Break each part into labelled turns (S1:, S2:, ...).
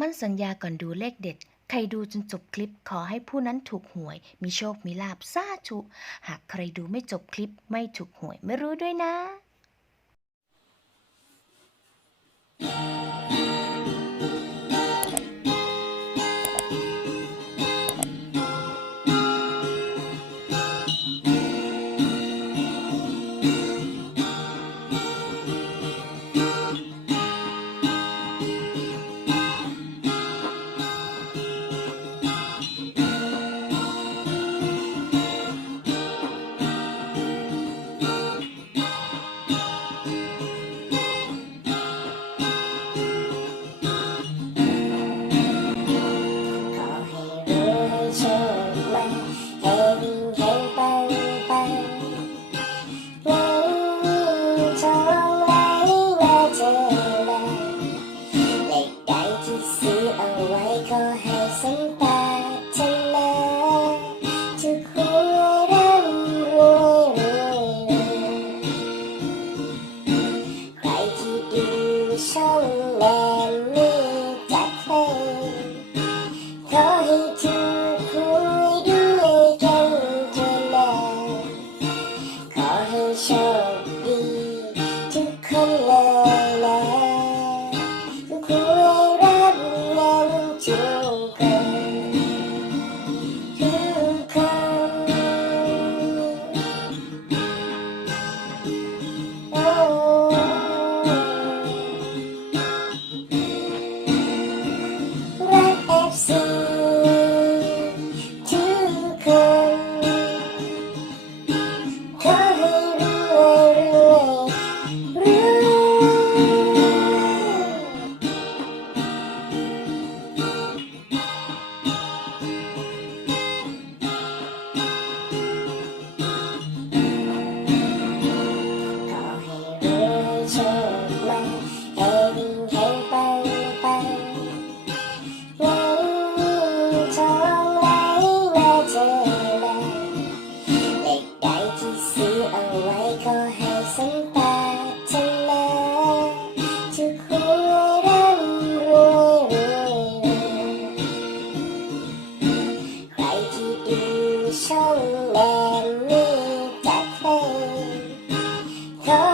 S1: มั่นสัญญาก่อนดูเลขเด็ด ใครดูจนจบคลิปขอให้ผู้นั้นถูกหวย มีโชคมีลาบซาชุ หากใครดูไม่จบคลิปไม่ถูกหวยไม่รู้ด้วยนะ
S2: ไว้ขอให้สมปรารถนาทุกหวยร่ำรวยรวยรวยใครที่ดูช่องแนมนี้จัดให้ขอให้ถูกหวยด้วยกันเถิดนะขอให้โชค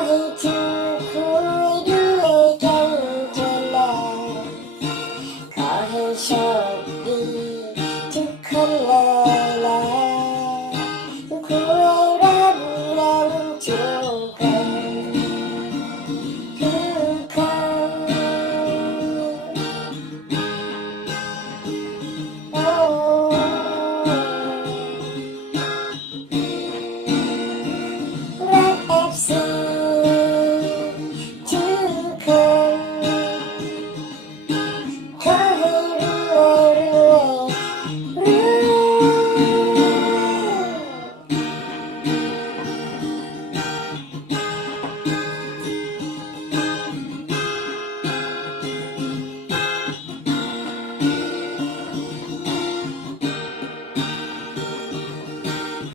S2: ให้เธอคุยด้วยกันเธอนาขอให้โชคดีทุกคนเลย